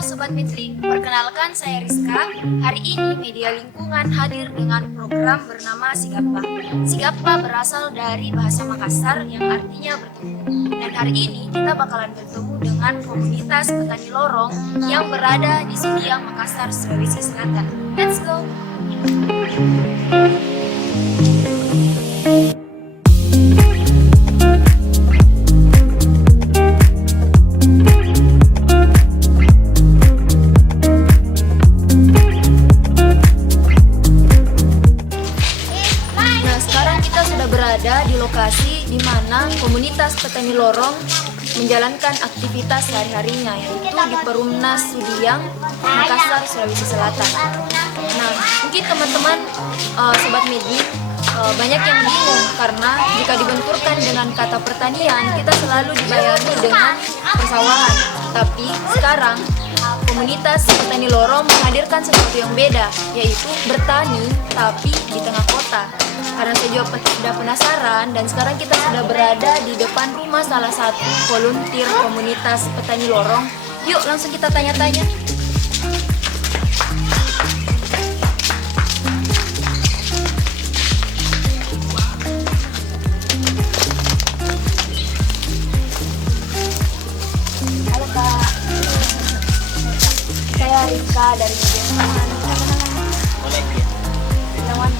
Sobat Mitling, perkenalkan saya Rizka. Hari ini Media Lingkungan hadir dengan program bernama Sigapa. Sigapa berasal dari bahasa Makassar yang artinya bertemu. Dan hari ini kita bakalan bertemu dengan komunitas petani lorong yang berada di Sudiang, Makassar, Sulawesi Selatan. Let's go! Berada di lokasi di mana komunitas petani lorong menjalankan aktivitas sehari-harinya, yaitu di Perumnas Sudiang, Makassar, Sulawesi Selatan. Nah, mungkin teman-teman Sobat Medi banyak yang bingung karena jika dibenturkan dengan kata pertanian, kita selalu dibayangi dengan persawahan. Tapi sekarang komunitas petani lorong menghadirkan sesuatu yang beda, yaitu bertani tapi di tengah kota. Karena saya juga sudah penasaran dan sekarang kita sudah berada di depan rumah salah satu volunteer komunitas petani lorong. Yuk langsung kita tanya-tanya. Halo Kak, saya Rizka dari Media Lingkungan. Boleh ya? Lawan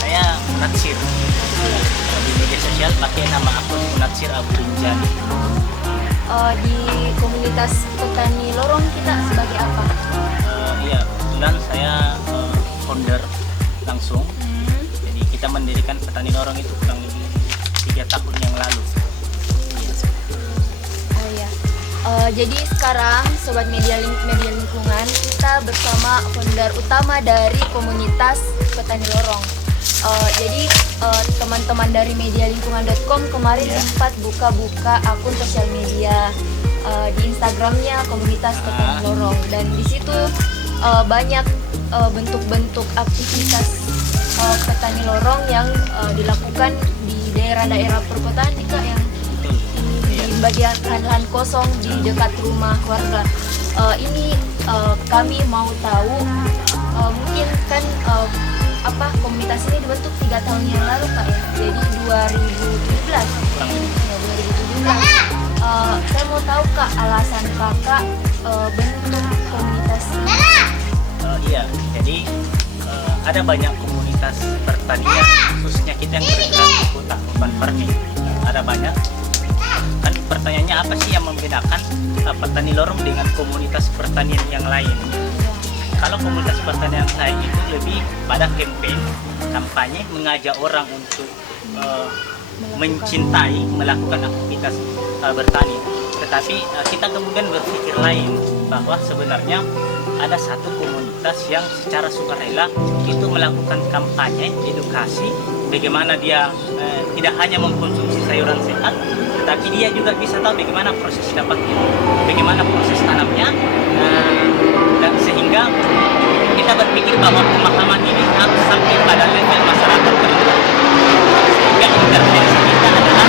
Saya Munatsir. Di media sosial pakai nama akun Munatsir Abu Rinjani. Di komunitas petani lorong kita sebagai apa? Iya, kebetulan saya founder langsung. Jadi kita mendirikan petani lorong itu kurang lebih 3 tahun yang lalu. Oh iya. Jadi sekarang Sobat Media Lingkungan kita bersama founder utama dari komunitas petani lorong. Jadi teman-teman dari medialingkungan.com kemarin sempat buka-buka akun sosial media di Instagramnya komunitas petani lorong, dan di situ banyak bentuk-bentuk aktivitas petani lorong yang dilakukan di daerah-daerah perkotaan nih Kak, yang di bagian lahan kosong di dekat rumah warga. Ini kami mau tahu, mungkin kan komunitas ini dibentuk 3 tahun yang lalu Kak ya, jadi 2017. Saya mau tahu Kak, alasan Kakak bentuk komunitas ini. Iya, jadi ada banyak komunitas pertanian, khususnya kita yang bergerak di kota Bukan Perni. Ada banyak. Kan pertanyaannya apa sih yang membedakan petani lorong dengan komunitas pertanian yang lain? Kalau komunitas pertanian lain itu lebih pada kampanye mengajak orang untuk mencintai, melakukan aktivitas bertani. Tetapi kita kemudian berpikir lain, bahwa sebenarnya ada satu komunitas yang secara sukarela itu melakukan kampanye, edukasi, bagaimana dia tidak hanya mengkonsumsi sayuran sehat, tetapi dia juga bisa tahu bagaimana proses dapatnya, bagaimana proses tanamnya, dan sehingga kita berpikir bahwa pemahaman ini harus sampai pada level masyarakat tertentu, sehingga intervensi kita adalah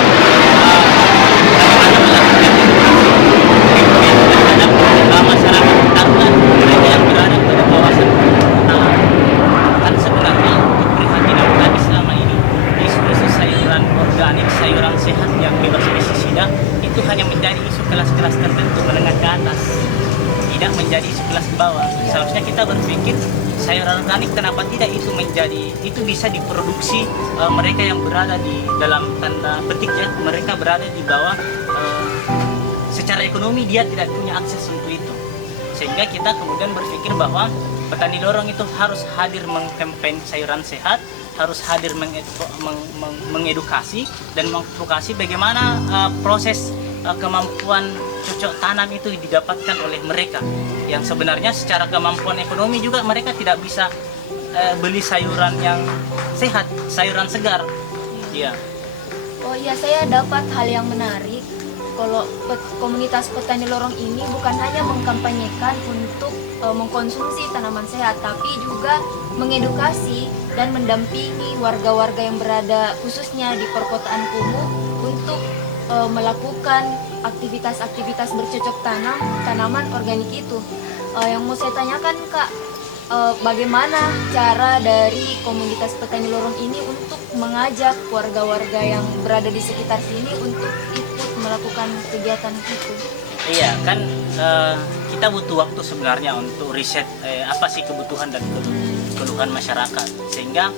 bagaimana melakukan edukasi terhadap masyarakat, terutama mereka yang berada pada kawasan perkotaan. Kan sebenarnya untuk keprihatinan kami selama ini, isu-isu sayuran organik, sayuran sehat yang bebas pestisida itu hanya menjadi isu kelas-kelas tertentu menengah ke atas, tidak menjadi isu kelas ke bawah. Seharusnya kita berpikir sayuran organik kenapa tidak itu bisa diproduksi mereka yang berada di dalam tanda petik ya, mereka berada di bawah, secara ekonomi dia tidak punya akses untuk itu, sehingga kita kemudian berpikir bahwa petani lorong itu harus hadir mengkampen sayuran sehat, harus hadir mengedukasi dan memprovokasi bagaimana proses kemampuan cocok tanam itu didapatkan oleh mereka, yang sebenarnya secara kemampuan ekonomi juga mereka tidak bisa beli sayuran yang sehat, sayuran segar. Iya. Oh iya, saya dapat hal yang menarik. Kalau komunitas petani lorong ini bukan hanya mengkampanyekan untuk mengkonsumsi tanaman sehat, tapi juga mengedukasi dan mendampingi warga-warga yang berada khususnya di perkotaan kumuh untuk melakukan aktivitas-aktivitas bercocok tanam tanaman organik itu. Yang mau saya tanyakan Kak, bagaimana cara dari komunitas petani lorong ini untuk mengajak warga-warga yang berada di sekitar sini untuk ikut melakukan kegiatan itu? Iya kan, kita butuh waktu sebenarnya untuk riset apa sih kebutuhan dan keluhan masyarakat, sehingga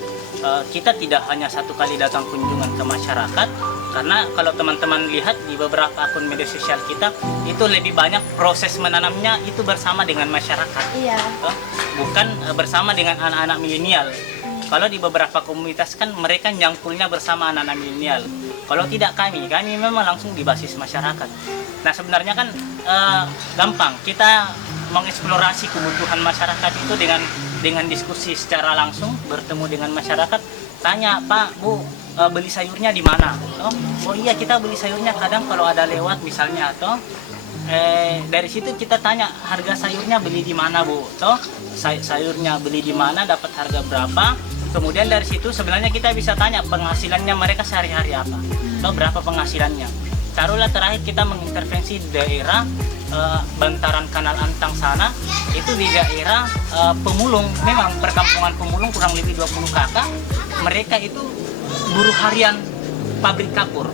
kita tidak hanya satu kali datang kunjungan ke masyarakat, karena kalau teman-teman lihat di beberapa akun media sosial kita itu lebih banyak proses menanamnya itu bersama dengan masyarakat. Iya. Bukan bersama dengan anak-anak milenial. Kalau di beberapa komunitas kan mereka nyangkulnya bersama anak-anak milenial. Kalau tidak kami memang langsung di basis masyarakat. Nah sebenarnya kan gampang kita mengeksplorasi kebutuhan masyarakat itu dengan diskusi secara langsung, bertemu dengan masyarakat, tanya Pak, Bu, beli sayurnya di mana? Oh iya, kita beli sayurnya kadang kalau ada lewat misalnya, atau dari situ kita tanya harga sayurnya beli di mana Bu, sayurnya beli di mana, dapat harga berapa. Kemudian dari situ sebenarnya kita bisa tanya penghasilannya mereka sehari-hari apa, atau berapa penghasilannya. Taruhlah terakhir kita mengintervensi di daerah bantaran Kanal Antang sana, itu di daerah pemulung, memang perkampungan pemulung kurang lebih 20 kakak, mereka itu buruh harian pabrik kapur,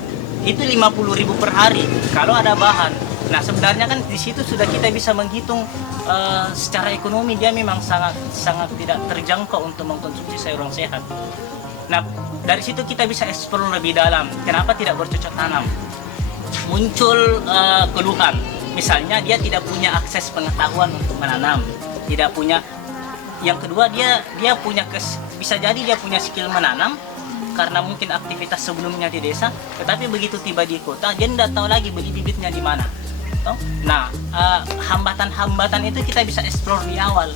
itu 50.000 per hari kalau ada bahan. Nah sebenarnya kan di situ sudah kita bisa menghitung secara ekonomi dia memang sangat tidak terjangkau untuk mengkonsumsi sayuran sehat. Nah dari situ kita bisa eksplor lebih dalam, kenapa tidak bercocok tanam. Muncul keluhan, misalnya dia tidak punya akses pengetahuan untuk menanam, tidak punya. Yang kedua dia punya bisa jadi dia punya skill menanam karena mungkin aktivitas sebelumnya di desa, tetapi begitu tiba di kota dia tidak tahu lagi beli bibitnya di mana. Nah hambatan-hambatan itu kita bisa eksplor di awal.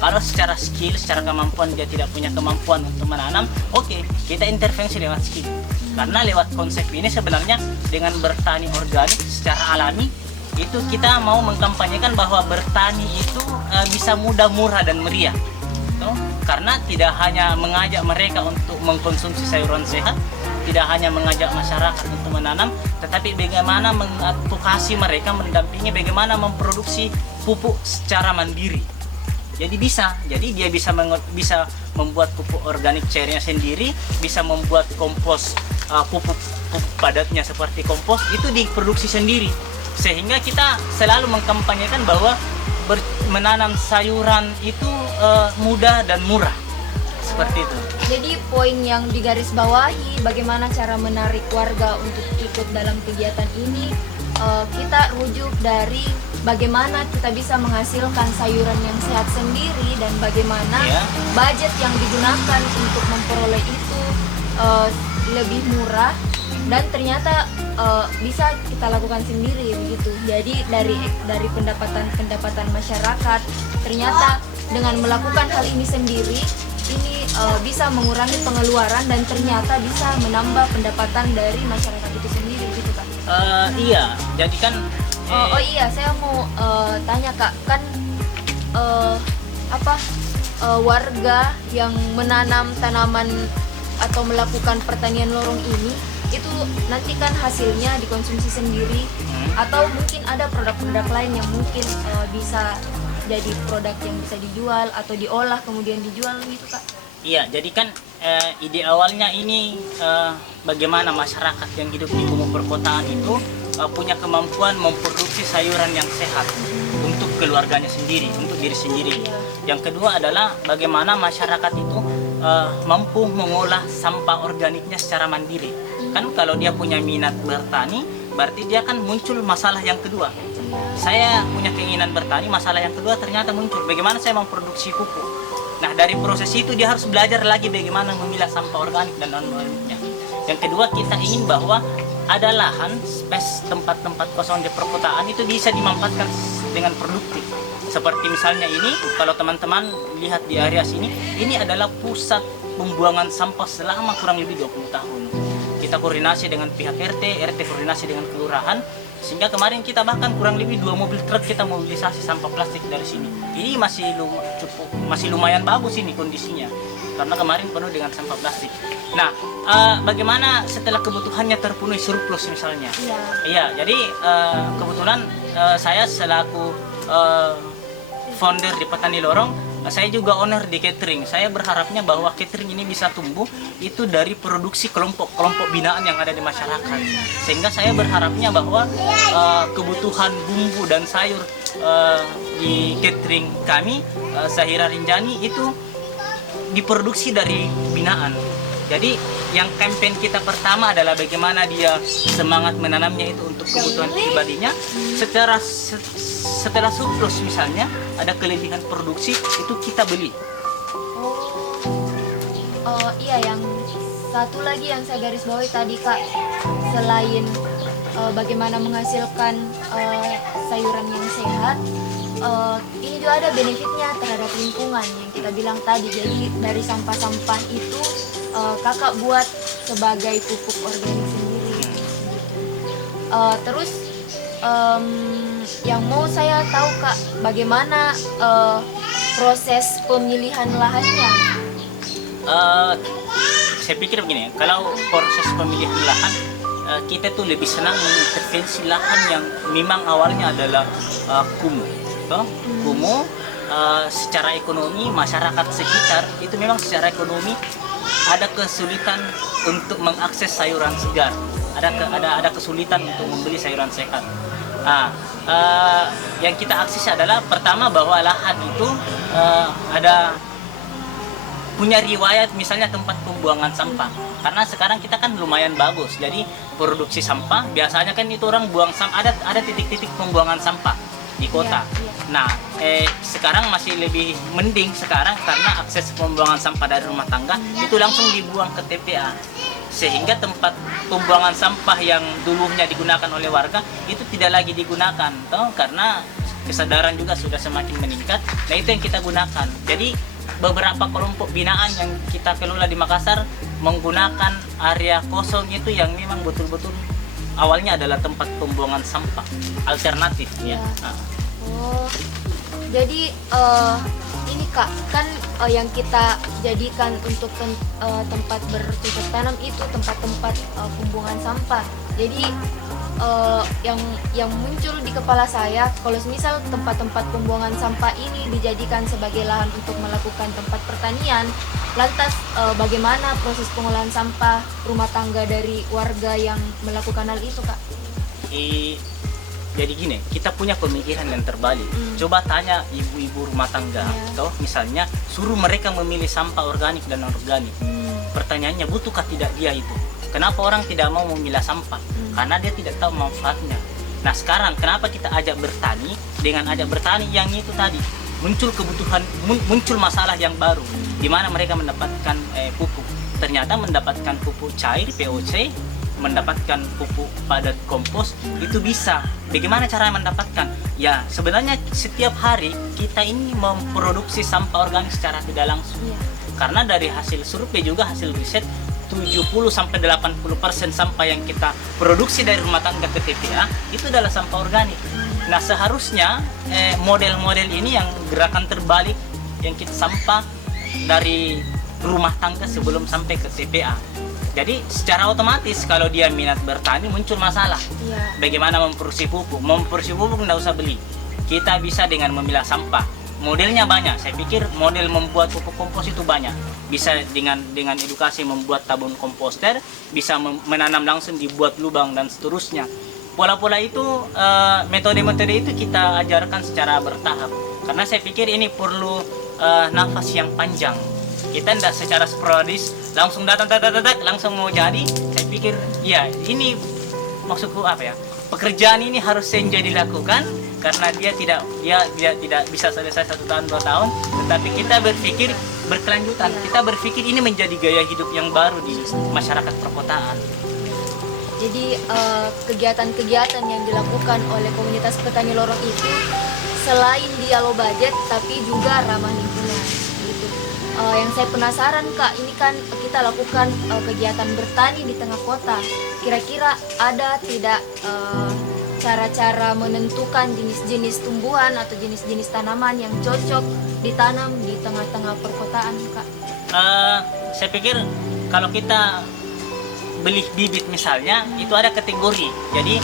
Kalau secara skill, secara kemampuan dia tidak punya kemampuan untuk menanam, oke, kita intervensi lewat skill. Karena lewat konsep ini sebenarnya dengan bertani organik secara alami, itu kita mau mengkampanyekan bahwa bertani itu bisa mudah, murah, dan meriah. Karena tidak hanya mengajak mereka untuk mengkonsumsi sayuran sehat, tidak hanya mengajak masyarakat untuk menanam, tetapi bagaimana mengadvokasi mereka, mendampingi bagaimana memproduksi pupuk secara mandiri. Jadi dia bisa membuat pupuk organik cairnya sendiri, bisa membuat kompos, pupuk padatnya seperti kompos itu diproduksi sendiri. Sehingga kita selalu mengkampanyekan bahwa menanam sayuran itu mudah dan murah, seperti itu. Jadi poin yang digarisbawahi bagaimana cara menarik warga untuk ikut dalam kegiatan ini, kita rujuk dari bagaimana kita bisa menghasilkan sayuran yang sehat sendiri dan bagaimana budget yang digunakan untuk memperoleh itu lebih murah dan ternyata bisa kita lakukan sendiri begitu. Jadi dari pendapatan masyarakat, ternyata dengan melakukan hal ini sendiri ini bisa mengurangi pengeluaran dan ternyata bisa menambah pendapatan dari masyarakat itu sendiri gitu kan. Iya, jadi kan oh iya, saya mau tanya Kak, kan warga yang menanam tanaman atau melakukan pertanian lorong ini itu nanti kan hasilnya dikonsumsi sendiri atau mungkin ada produk-produk lain yang mungkin bisa jadi produk yang bisa dijual atau diolah kemudian dijual gitu Kak? Iya, jadi kan ide awalnya ini bagaimana masyarakat yang hidup di kumuh perkotaan itu punya kemampuan memproduksi sayuran yang sehat untuk keluarganya sendiri, untuk diri sendiri. Yang kedua adalah bagaimana masyarakat itu mampu mengolah sampah organiknya secara mandiri. Kan kalau dia punya minat bertani, berarti dia kan muncul masalah yang kedua. Saya punya keinginan bertani, masalah yang kedua ternyata muncul, bagaimana saya memproduksi pupuk. Nah dari proses itu dia harus belajar lagi bagaimana memilah sampah organik dan non-organiknya. Yang kedua kita ingin bahwa ada lahan, space, tempat-tempat kosong di perkotaan itu bisa dimanfaatkan dengan produktif. Seperti misalnya ini, kalau teman-teman lihat di area sini, ini adalah pusat pembuangan sampah selama kurang lebih 20 tahun. Kita koordinasi dengan pihak RT koordinasi dengan kelurahan, sehingga kemarin kita bahkan kurang lebih 2 mobil truk kita mobilisasi sampah plastik dari sini. Ini masih lumayan bagus ini kondisinya. karena kemarin penuh dengan sampah plastik. Nah, bagaimana setelah kebutuhannya terpenuhi surplus misalnya? Iya. Iya, jadi kebetulan saya selaku founder di Petani Lorong, saya juga owner di catering. Saya berharapnya bahwa catering ini bisa tumbuh itu dari produksi kelompok-kelompok binaan yang ada di masyarakat. Sehingga saya berharapnya bahwa kebutuhan bumbu dan sayur di catering kami, Zahira Rinjani, itu diproduksi dari binaan. Jadi yang campaign kita pertama adalah bagaimana dia semangat menanamnya itu untuk kebutuhan pribadinya. Setelah surplus misalnya ada kelebihan produksi, itu kita beli. Iya, yang satu lagi yang saya garis bawahi tadi Kak, selain bagaimana menghasilkan sayuran yang sehat, ini juga ada benefitnya terhadap lingkungan yang kita bilang tadi. Jadi dari sampah-sampah itu kakak buat sebagai pupuk organik sendiri. Terus yang mau saya tahu Kak, bagaimana proses pemilihan lahannya? Saya pikir begini, kalau proses pemilihan lahan, kita tuh lebih senang mengintervensi lahan yang memang awalnya adalah kumuh. Kumuh, secara ekonomi masyarakat sekitar itu memang secara ekonomi ada kesulitan untuk mengakses sayuran segar, ada kesulitan untuk membeli sayuran sehat. Yang kita akses adalah pertama bahwa lahan itu ada punya riwayat misalnya tempat pembuangan sampah, karena sekarang kita kan lumayan bagus, jadi produksi sampah biasanya kan itu orang buang sampah, ada titik-titik pembuangan sampah di kota. Nah, sekarang masih lebih mending sekarang karena akses pembuangan sampah dari rumah tangga itu langsung dibuang ke TPA, sehingga tempat pembuangan sampah yang dulunya digunakan oleh warga itu tidak lagi digunakan, karena kesadaran juga sudah semakin meningkat. Nah, itu yang kita gunakan. Jadi beberapa kelompok binaan yang kita kelola di Makassar menggunakan area kosong itu yang memang betul-betul awalnya adalah tempat pembuangan sampah alternatif ya. Jadi ini Kak, kan yang kita jadikan untuk tempat bercocok tanam itu tempat-tempat pembuangan sampah. Jadi yang muncul di kepala saya, kalau misal tempat-tempat pembuangan sampah ini dijadikan sebagai lahan untuk melakukan tempat pertanian, lantas bagaimana proses pengolahan sampah rumah tangga dari warga yang melakukan hal itu Kak? Jadi gini, kita punya pemikiran yang terbalik. Coba tanya ibu-ibu rumah tangga, toh misalnya suruh mereka memilih sampah organik dan non-organik. Pertanyaannya, butuhkah tidak dia itu? Kenapa orang tidak mau memilah sampah? Karena dia tidak tahu manfaatnya. Nah sekarang kenapa kita ajak bertani? Dengan ajak bertani yang itu tadi muncul kebutuhan, muncul masalah yang baru, di mana mereka mendapatkan pupuk. Ternyata mendapatkan pupuk cair POC, mendapatkan pupuk padat kompos itu bisa. Bagaimana cara mendapatkan? Ya sebenarnya setiap hari kita ini memproduksi sampah organik secara tidak langsung. Karena dari hasil survei juga hasil riset 70-80% sampah yang kita produksi dari rumah tangga ke TPA itu adalah sampah organik. Nah seharusnya model-model ini yang gerakan terbalik yang kita sampah dari rumah tangga sebelum sampai ke TPA. Jadi secara otomatis kalau dia minat bertani muncul masalah. Bagaimana memproduksi pupuk? Memproduksi pupuk tidak usah beli. Kita bisa dengan memilah sampah. Modelnya banyak. Saya pikir model membuat pupuk kompos itu banyak. Bisa dengan edukasi membuat tabung komposter, bisa menanam langsung dibuat lubang dan seterusnya. Pola-pola itu, metode-metode itu kita ajarkan secara bertahap. Karena saya pikir ini perlu nafas yang panjang. Kita tidak secara sporadis langsung datang langsung mau jadi. Saya pikir ya ini maksudku apa ya, pekerjaan ini harus senja dilakukan karena dia tidak bisa selesai 1 tahun 2 tahun, tetapi kita berpikir berkelanjutan. Kita berpikir ini menjadi gaya hidup yang baru di masyarakat perkotaan. Jadi kegiatan-kegiatan yang dilakukan oleh komunitas petani lorong itu selain dia low budget tapi juga ramah lingkungan gitu. Yang saya penasaran Kak, ini kan kita lakukan kegiatan bertani di tengah kota. Kira-kira ada tidak cara-cara menentukan jenis-jenis tumbuhan atau jenis-jenis tanaman yang cocok ditanam di tengah-tengah perkotaan Kak? saya pikir kalau kita beli bibit misalnya itu ada kategori. Jadi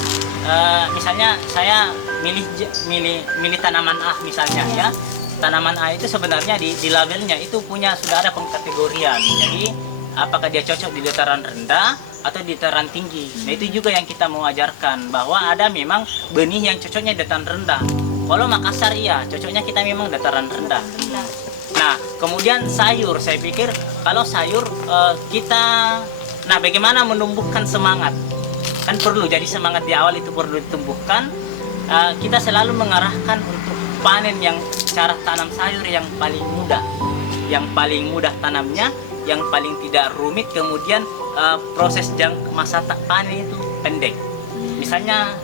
misalnya saya milih tanaman A misalnya ya. Tanaman A itu sebenarnya di labelnya itu sudah ada pengkategorian. Jadi apakah dia cocok di dataran rendah atau di dataran tinggi. Nah itu juga yang kita mau ajarkan, bahwa ada memang benih yang cocoknya dataran rendah. Kalau Makassar iya, cocoknya kita memang dataran rendah. Nah kemudian sayur, saya pikir kalau sayur nah bagaimana menumbuhkan semangat? Kan perlu, jadi semangat di awal itu perlu ditumbuhkan. Kita selalu mengarahkan untuk panen yang cara tanam sayur yang paling mudah tanamnya, yang paling tidak rumit, kemudian proses masa panen itu pendek. Misalnya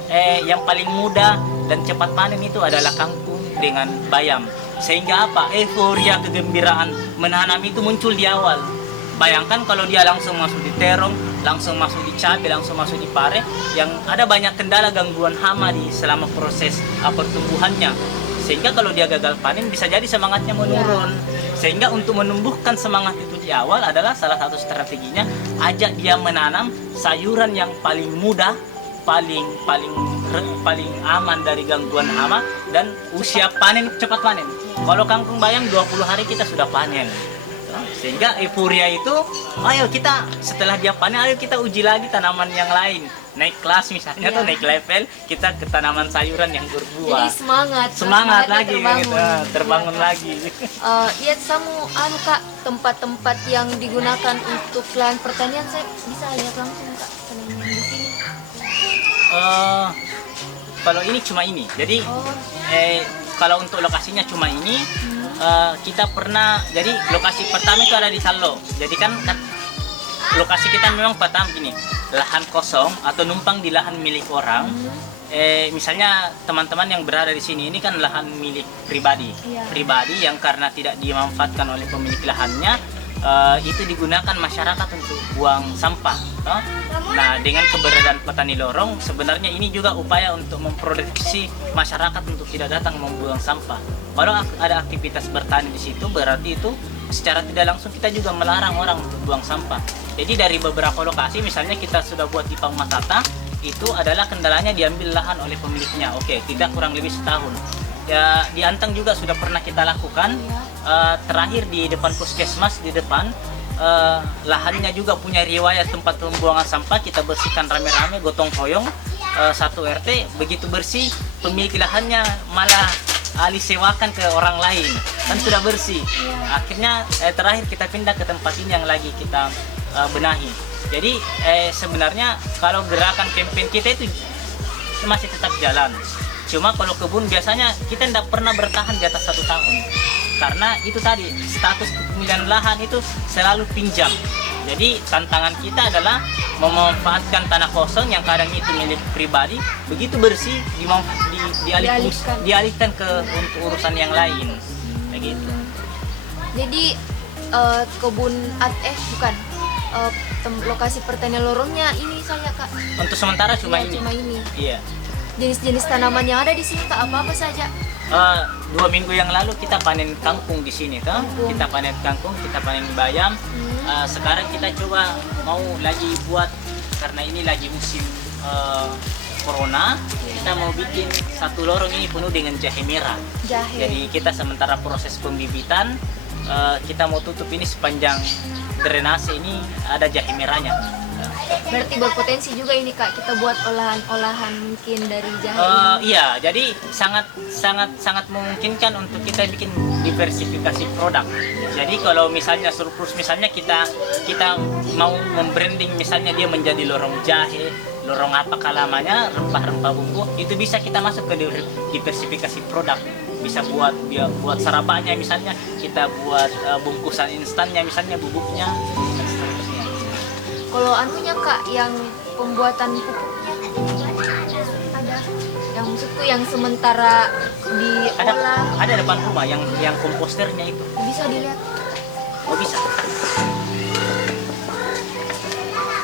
yang paling mudah dan cepat panen itu adalah kangkung dengan bayam. Sehingga apa? Euforia, kegembiraan menanam itu muncul di awal. Bayangkan kalau dia langsung masuk di terong, langsung masuk di cabai, langsung masuk di pare, yang ada banyak kendala gangguan hama selama proses pertumbuhannya. Sehingga kalau dia gagal panen bisa jadi semangatnya menurun. Sehingga untuk menumbuhkan semangat itu di awal adalah salah satu strateginya, ajak dia menanam sayuran yang paling mudah, paling aman dari gangguan hama, dan usia panen cepat panen. Kalau kangkung bayam 20 hari kita sudah panen. Sehingga euforia itu, ayo kita setelah dia panen, ayo kita uji lagi tanaman yang lain, naik kelas misalnya atau naik level, kita ke tanaman sayuran yang berbuah. Jadi semangat lagi terbangun ya, lagi. Iya, samu Kak, tempat-tempat yang digunakan untuk lahan pertanian, saya bisa lihat langsung Kak tanaman di sini. Kalau ini cuma ini, jadi kalau untuk lokasinya cuma ini. Kita pernah, jadi lokasi pertama itu ada di Salo. Jadi kan lokasi kita memang pertama gini, lahan kosong atau numpang di lahan milik orang. Misalnya teman-teman yang berada di sini ini kan lahan milik pribadi, pribadi yang karena tidak dimanfaatkan oleh pemilik lahannya, itu digunakan masyarakat untuk buang sampah. Nah, dengan keberadaan petani lorong, sebenarnya ini juga upaya untuk memproduksi masyarakat untuk tidak datang membuang sampah. Kalau ada aktivitas bertani di situ, berarti itu secara tidak langsung kita juga melarang orang untuk buang sampah. Jadi dari beberapa lokasi, misalnya kita sudah buat di Pangmatata, itu adalah kendalanya diambil lahan oleh pemiliknya. Oke, tidak kurang lebih setahun. Ya, di Anteng juga sudah pernah kita lakukan. Terakhir di depan puskesmas di depan, lahannya juga punya riwayat tempat pembuangan sampah. Kita bersihkan rame-rame, gotong royong, satu RT. Begitu bersih, pemilik lahannya malah alih sewakan ke orang lain, kan sudah bersih. Akhirnya terakhir kita pindah ke tempat ini yang lagi kita benahi. Jadi sebenarnya kalau gerakan campaign kita itu masih tetap jalan. Cuma kalau kebun biasanya kita tidak pernah bertahan di atas 1 tahun. Karena itu tadi, status kepemilikan lahan itu selalu pinjam. Jadi tantangan kita adalah memanfaatkan tanah kosong yang kadang itu milik pribadi, begitu bersih dialihkan ke untuk urusan yang lain. Begitu. Jadi lokasi pertanian lorongnya ini saya Kak. Untuk sementara cuma ini. Iya. Jenis-jenis tanaman yang ada di sini Kak apa saja? 2 minggu yang lalu kita panen kangkung di sini, kita panen kangkung, kita panen bayam. Sekarang kita coba mau lagi buat, karena ini lagi musim corona, kita mau bikin satu lorong ini penuh dengan jahe merah. Jadi kita sementara proses pembibitan, kita mau tutup ini sepanjang drainase ini ada jahe merahnya. Berarti berpotensi juga ini Kak, kita buat olahan-olahan mungkin dari jahe ini. Iya, jadi sangat memungkinkan untuk kita bikin diversifikasi produk. Jadi kalau misalnya surplus, misalnya kita mau membranding, misalnya dia menjadi lorong jahe, lorong apa namanya, rempah-rempah bumbu, itu bisa kita masuk ke diversifikasi produk. Bisa buat sarapannya, misalnya kita buat bungkusan instannya, misalnya bubuknya, dan seterusnya. Kalau anunya Kak, yang pembuatan pupuknya ada, yang maksudku yang sementara diolah. Ada depan rumah yang komposternya itu. Bisa dilihat. Oh bisa.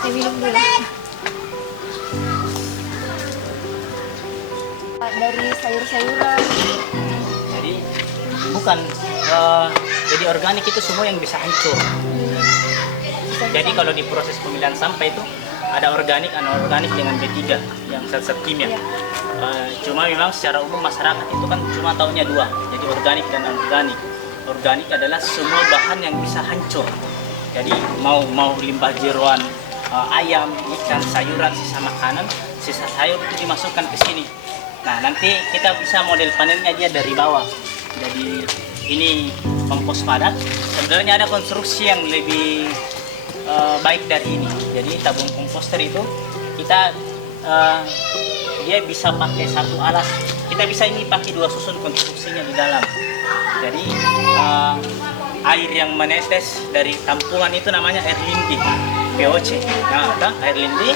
Saya minum dulu. Dari sayur-sayuran. Jadi bukan Jadi organik itu semua yang bisa hancur. Jadi kalau di proses pemilihan sampah itu ada organik, anorganik dengan B3 yang zat-zat kimia. Iya. Cuma memang secara umum masyarakat itu kan cuma taunya dua, jadi organik dan anorganik. Organik adalah semua bahan yang bisa hancur. Jadi mau limbah jeroan ayam, ikan, sayuran, sisa makanan, sisa sayur itu dimasukkan ke sini. Nah nanti kita bisa model panennya dia dari bawah. Jadi ini kompos padat. Sebenarnya ada konstruksi yang lebih baik dari ini. Jadi tabung komposter itu kita dia bisa pakai satu alas. Kita bisa ini pakai dua susun konstruksinya di dalam. Jadi air yang menetes dari tampungan itu namanya air lindi, POC. Nah, air lindi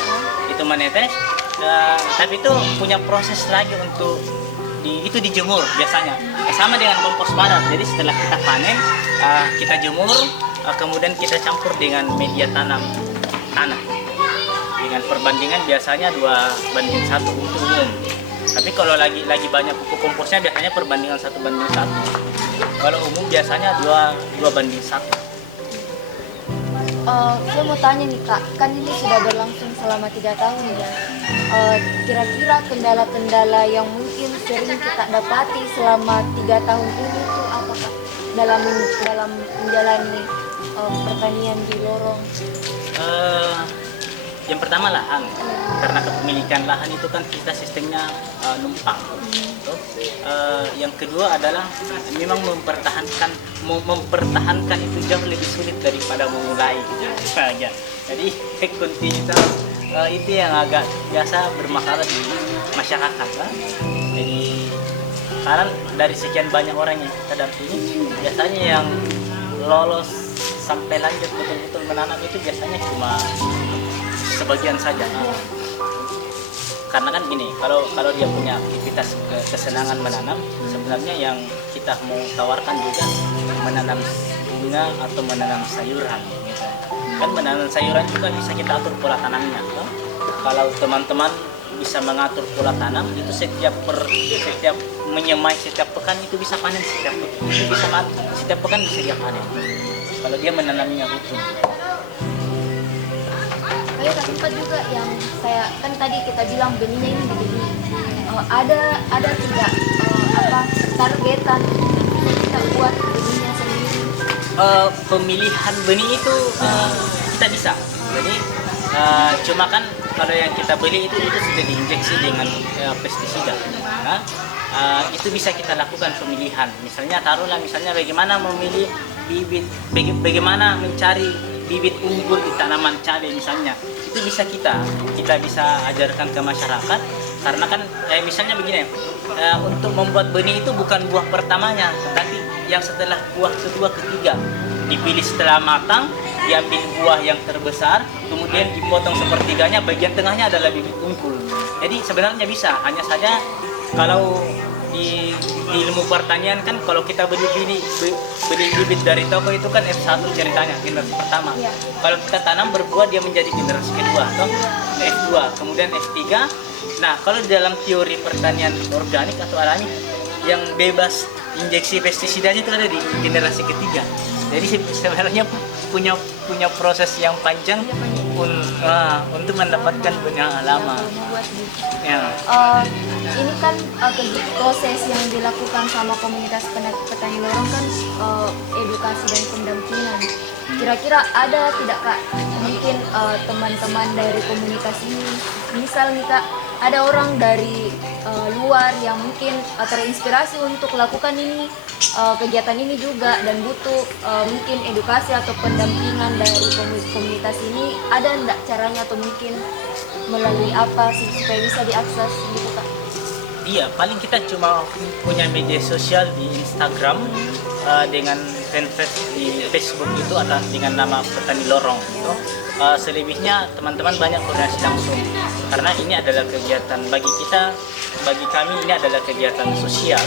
itu menetes, tapi itu punya proses lagi untuk itu dijemur biasanya. Sama dengan kompos padat. Jadi setelah kita panen, kita jemur, kemudian kita campur dengan media tanam tanah. Dengan perbandingan biasanya 2:1 untuk umum. Tapi kalau lagi banyak pupuk komposnya biasanya perbandingan 1:1. Kalau umum biasanya 2:1. Saya mau tanya nih Kak, kan ini sudah berlangsung selama 3 tahun ya. Kira-kira kendala-kendala yang mungkin sering kita dapati selama 3 tahun ini itu apa Kak? Dalam menjalani pertanian di lorong. Yang pertama lahan, karena kepemilikan lahan itu kan kita sistemnya numpang. Yang kedua adalah memang mempertahankan itu jauh lebih sulit daripada memulai. Jadi kontinuitas itu yang agak biasa bermasalah di masyarakat. Jadi karena dari sekian banyak orang yang kita dampingi, biasanya yang lolos sampai lanjut betul-betul menanam itu biasanya cuma sebagian saja. Karena kan gini, kalau dia punya aktivitas kesenangan menanam, sebenarnya yang kita mau tawarkan juga menanam bunga atau menanam sayuran. Gitu. Kan menanam sayuran juga bisa kita atur pola tanamnya. Kalau teman-teman bisa mengatur pola tanam, itu setiap menyemai setiap pekan itu bisa panen setiap pekan bisa dia panen. Kalau dia menanamnya rutin. Ada tempat juga yang saya kan tadi kita bilang benihnya ini begini. Ada tidak targetan kita buat benihnya sendiri? Pemilihan benih itu kita bisa. Jadi cuma kan kalau yang kita beli itu sudah diinjeksi dengan pestisida. Nah, itu bisa kita lakukan pemilihan. Misalnya misalnya bagaimana memilih bibit, bagaimana mencari bibit unggul di tanaman cabai misalnya, itu bisa kita bisa ajarkan ke masyarakat. Karena kan misalnya begini, untuk membuat benih itu bukan buah pertamanya, tapi yang setelah buah kedua ketiga dipilih setelah matang, diambil buah yang terbesar, kemudian dipotong sepertiganya, bagian tengahnya adalah bibit unggul. Jadi sebenarnya bisa, hanya saja kalau di ilmu pertanian kan kalau kita beli bibit dari toko itu kan F1 ceritanya, generasi pertama. Iya. Kalau kita tanam berbuah dia menjadi generasi kedua, atau F2, kemudian F3. Nah, kalau di dalam teori pertanian organik atau alami yang bebas injeksi pestisidanya itu ada di generasi ketiga. Jadi sebenarnya punya proses yang panjang untuk mendapatkan benih lama. Ya. Ini kan proses yang dilakukan sama komunitas petani lorong kan edukasi dan pendampingan. Kira-kira ada tidak Kak mungkin teman-teman dari komunitas ini, misal nih Kak, ada orang dari luar yang mungkin terinspirasi untuk lakukan ini kegiatan ini juga dan butuh mungkin edukasi atau pendampingan dari komunitas ini, ada enggak caranya atau mungkin melalui apa sih supaya bisa diakses gitu Kak? Iya, paling kita cuma punya media sosial di Instagram dengan fanpage di Facebook itu atas dengan nama Petani Lorong. Gitu. Selebihnya teman-teman banyak koordinasi langsung karena ini adalah kegiatan bagi kami ini adalah kegiatan sosial.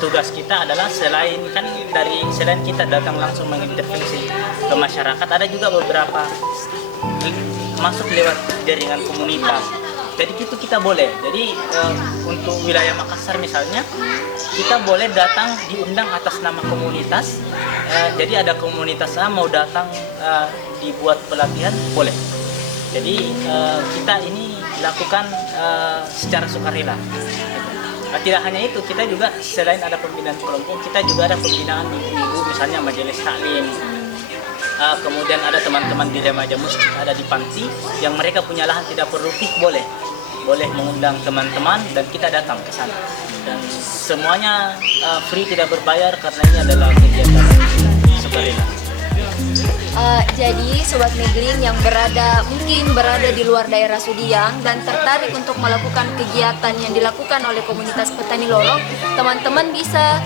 Tugas kita adalah selain kita datang langsung mengintervensi ke masyarakat, ada juga beberapa masuk lewat jaringan komunitas. Jadi itu kita boleh. Jadi untuk wilayah Makassar misalnya, kita boleh datang diundang atas nama komunitas. Jadi ada komunitas A mau datang dibuat pelatihan, boleh. Jadi kita ini lakukan secara sukarela. Tidak hanya itu, kita juga selain ada pembinaan kelompok, kita juga ada pembinaan ibu-ibu, misalnya majelis taklim. Kemudian ada teman-teman di remaja masjid, ada di panti yang mereka punya lahan tidak perlu PIK, boleh mengundang teman-teman dan kita datang ke sana. Dan semuanya free, tidak berbayar karena ini adalah kegiatan sukarela. Jadi Sobat Migling yang mungkin berada di luar daerah Sudiang dan tertarik untuk melakukan kegiatan yang dilakukan oleh komunitas petani lorong, teman-teman bisa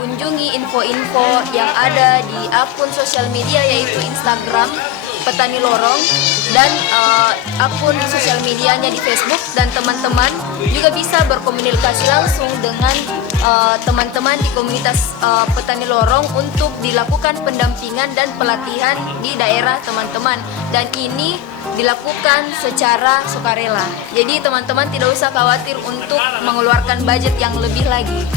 kunjungi info-info yang ada di akun sosial media yaitu Instagram Petani Lorong dan akun sosial medianya di Facebook, dan teman-teman juga bisa berkomunikasi langsung dengan teman-teman di komunitas Petani Lorong untuk dilakukan pendampingan dan pelatihan di daerah teman-teman, dan ini dilakukan secara sukarela. Jadi teman-teman tidak usah khawatir untuk mengeluarkan budget yang lebih lagi.